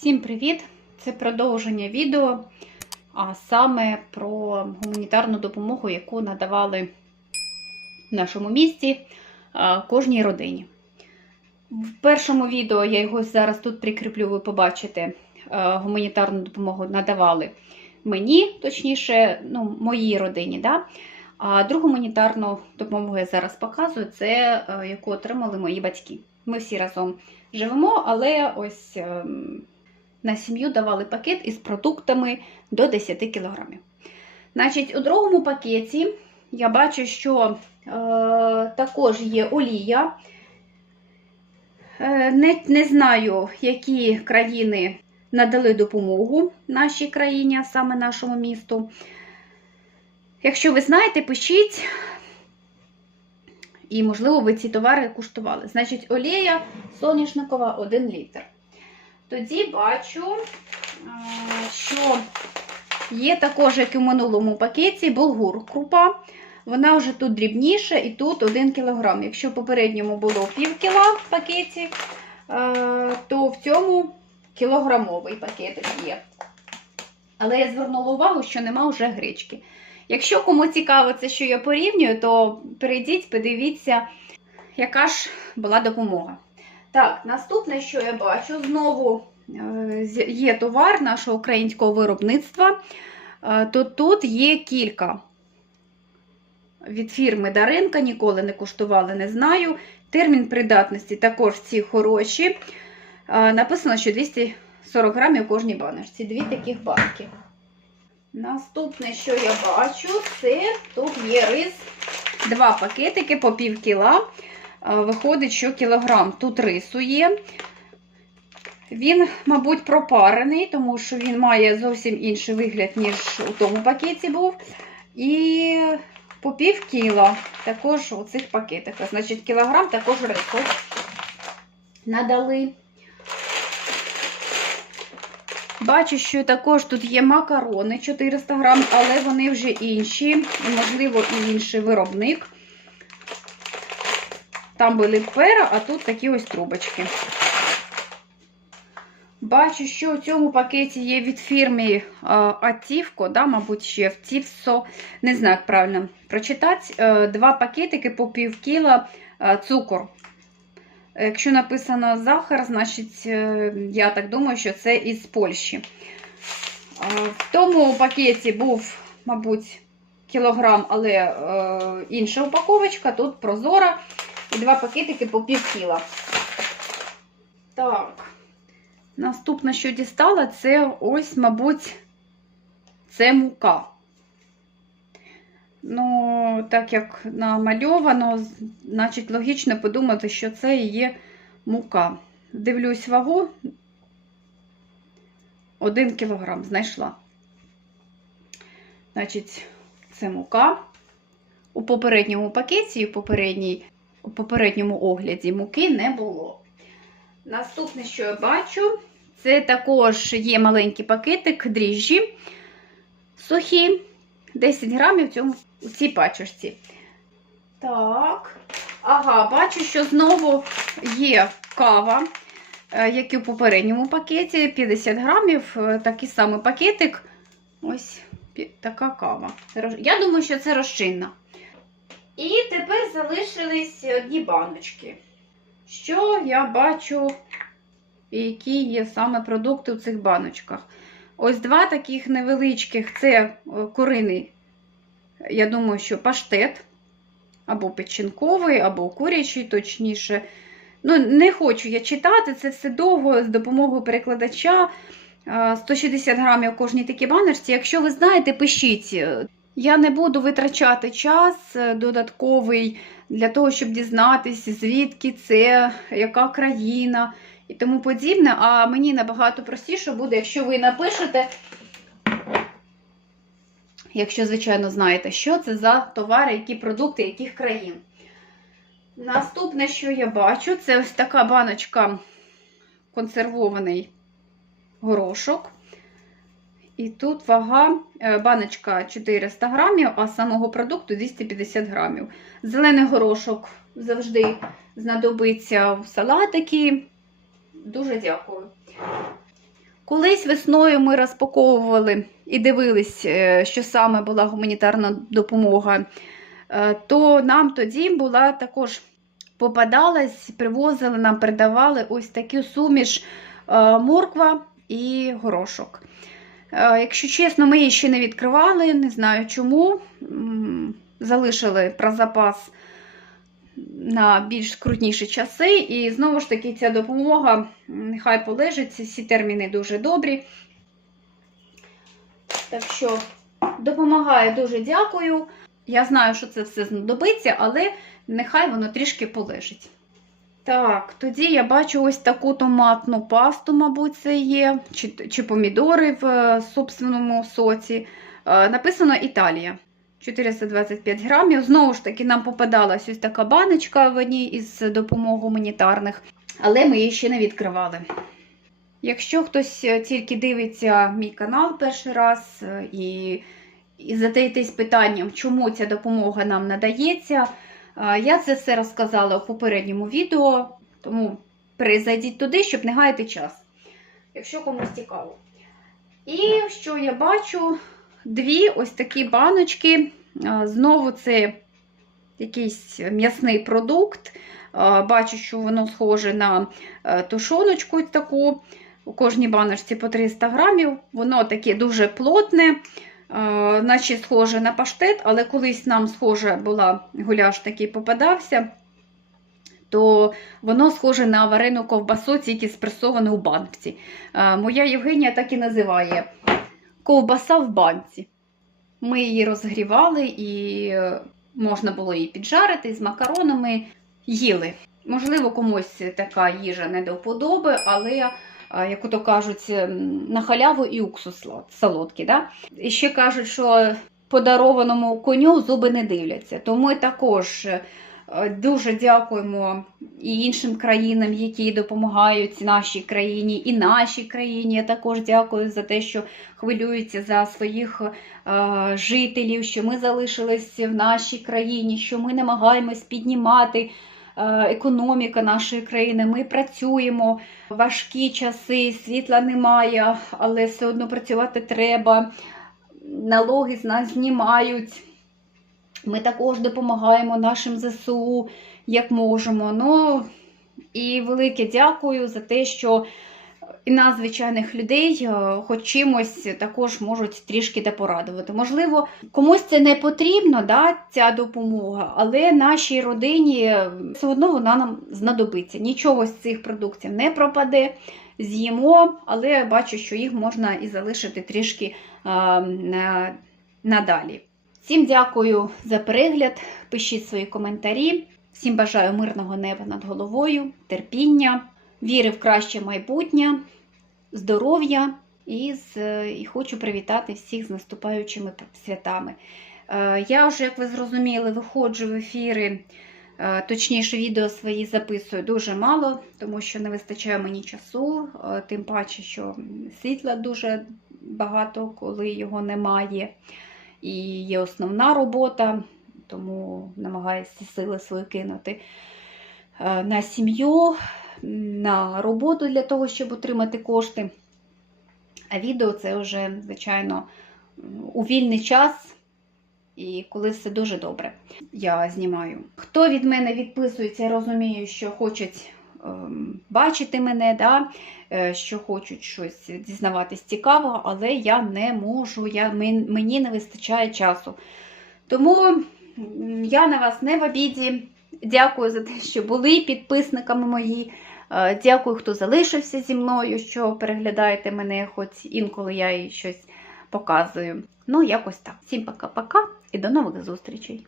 Всім привіт! Це продовження відео, а саме про гуманітарну допомогу, яку надавали в нашому місті кожній родині. В першому відео я його зараз тут прикріплю, ви побачите, гуманітарну допомогу надавали мені, точніше, ну, моїй родині. Да? А другу гуманітарну допомогу я зараз показую, це яку отримали мої батьки. Ми всі разом живемо, але ось. На сім'ю давали пакет із продуктами до 10 кг. Значить, у другому пакеті я бачу, що е, також є олія. Е, не, не знаю, які країни надали допомогу нашій країні, а саме нашому місту. Якщо ви знаєте, пишіть. І, можливо, ви ці товари куштували. Значить, олія соняшникова 1 літр. Тоді бачу, е, що є також, як і в минулому пакеті, булгур крупа. Вона вже тут дрібніша і тут 1 кг. Якщо в попередньому було пів кіла в пакеті, е, то в цьому кілограмовий пакетик є. Але я звернула увагу, що нема вже гречки. Якщо кому цікаво це, що я порівнюю, то перейдіть, подивіться, яка ж була допомога. Так, наступне, що я бачу, знову е, є товар нашого українського виробництва. Е, То тут є кілька від фірми Даринка, ніколи не куштували, не знаю. Термін придатності також ці хороші. Е, Написано, що 240 грамів в кожній баночці. Дві таких банки. Наступне, що я бачу, це тут є рис. Два пакетики по пів кіла. Виходить, що кілограм тут рису є. Він, мабуть, пропарений, тому що він має зовсім інший вигляд, ніж у тому пакеті був. І по пів кіла також у цих пакетиках. Значить, кілограм також рису надали. Бачу, що також тут є макарони 400 грам, але вони вже інші, можливо, і інший виробник. Там були пера, а тут такі ось трубочки. Бачу, що у цьому пакеті є від фірми Атівко, да, мабуть, ще Тівсо, не знаю, як правильно прочитати. Е, Два пакетики по пів кіла е, цукор. Якщо написано захар, значить, е, я так думаю, що це із Польщі. Е, В тому пакеті був, мабуть, кілограм, але е, інша упаковочка, тут прозора. І два пакетики по пів кіла. Так. Наступне, що дістала, це ось, мабуть, це мука. Ну, так як намальовано, значить, логічно подумати, що це і є мука. Дивлюсь вагу. 1 кілограм знайшла. Значить, це мука. У попередньому пакеті, і в попередній у попередньому огляді муки не було. Наступне, що я бачу, це також є маленький пакетик дріжджі сухі, 10 грамів в цьому, у цій пачечці. Так, ага, бачу, що знову є кава, е, як і у попередньому пакеті, 50 грамів, е, такий самий пакетик. Ось така кава. Я думаю, що це розчинна. І тепер залишились одні баночки. Що я бачу, які є саме продукти у цих баночках? Ось два таких невеличких це е, куриний, я думаю, що паштет, або печінковий, або курячий, точніше. Ну, не хочу я читати, це все довго з допомогою перекладача. Е, 160 грамів в кожній такій баночці. Якщо ви знаєте, пишіть. Я не буду витрачати час е, додатковий для того, щоб дізнатися, звідки це, яка країна і тому подібне. А мені набагато простіше буде, якщо ви напишете, якщо, звичайно, знаєте, що це за товари, які продукти, яких країн. Наступне, що я бачу, це ось така баночка консервований горошок. І тут вага, е, баночка 400 грамів, а самого продукту 250 грамів. Зелений горошок завжди знадобиться в салатики. Дуже дякую. Колись весною ми розпаковували і дивились, е, що саме була гуманітарна допомога, е, то нам тоді була також попадалась, привозили нам, передавали ось таку суміш морква і горошок. Е, Якщо чесно, ми її ще не відкривали, не знаю чому. Залишили про запас на більш крутніші часи. І знову ж таки, ця допомога нехай полежить, ці терміни дуже добрі. Так що допомагає дуже дякую. Я знаю, що це все знадобиться, але нехай воно трішки полежить. Так, тоді я бачу ось таку томатну пасту, мабуть, це є, чи, чи помідори в е, собственному соці. Е, написано Італія. 425 грамів. Знову ж таки, нам попадалась ось така баночка в одній із допомог гуманітарних, але ми її ще не відкривали. Якщо хтось е, тільки дивиться мій канал перший раз і, і задаєтесь питанням, чому ця допомога нам надається, я це все розказала у попередньому відео, тому перезайдіть туди, щоб не гаяти час, якщо комусь цікаво. І що я бачу? Дві ось такі баночки. Знову це якийсь м'ясний продукт. Бачу, що воно схоже на е, тушоночку таку. У кожній баночці по 300 грамів. Воно таке дуже плотне, наче схоже на паштет, але колись нам схоже була гуляш такий попадався, то воно схоже на варену ковбасу, тільки спресовану у банці. Е, Моя Євгенія так і називає ковбаса в банці. Ми її розгрівали і е, можна було її піджарити з макаронами, їли. Можливо, комусь така їжа не до вподоби, але, а, як то кажуть, на халяву і уксус солодкий. Да? І ще кажуть, що подарованому коню зуби не дивляться. То ми також е, дуже дякуємо і іншим країнам, які допомагають нашій країні, і нашій країні. Я також дякую за те, що хвилюються за своїх е, жителів, що ми залишились в нашій країні, що ми намагаємось піднімати е, економіка нашої країни. Ми працюємо важкі часи, світла немає, але все одно працювати треба. Налоги з нас знімають. Ми також допомагаємо нашим ЗСУ як можемо. Ну і велике дякую за те, що і нас, звичайних людей, е, хоч чимось також можуть трішки де порадувати. Можливо, комусь це не потрібно, да, ця допомога, але нашій родині е, все одно вона нам знадобиться. Нічого з цих продуктів не пропаде, з'їмо, але я бачу, що їх можна і залишити трішки а, на, надалі. Всім дякую за перегляд. Пишіть свої коментарі. Всім бажаю мирного неба над головою, терпіння, віри в краще майбутнє, здоров'я і, з- і хочу привітати всіх з наступаючими святами. Е, Я вже, як ви зрозуміли, виходжу в ефіри, е, точніше, відео свої записую дуже мало, тому що не вистачає мені часу, е, тим паче, що світла дуже багато, коли його немає. І є основна робота, тому намагаюся сили свої кинути е, на сім'ю, на роботу для того, щоб отримати кошти. А відео це вже, звичайно, у вільний час. І коли все дуже добре, я знімаю. Хто від мене відписується, я розумію, що хочуть ем, бачити мене, да? е, що хочуть щось дізнаватись цікавого, але я не можу, я, мені не вистачає часу. Тому я на вас не в обіді. Дякую за те, що були підписниками мої. Е, Дякую, хто залишився зі мною, що переглядаєте мене, хоч інколи я і щось показую. Ну, якось так. Всім пока-пока і до нових зустрічей.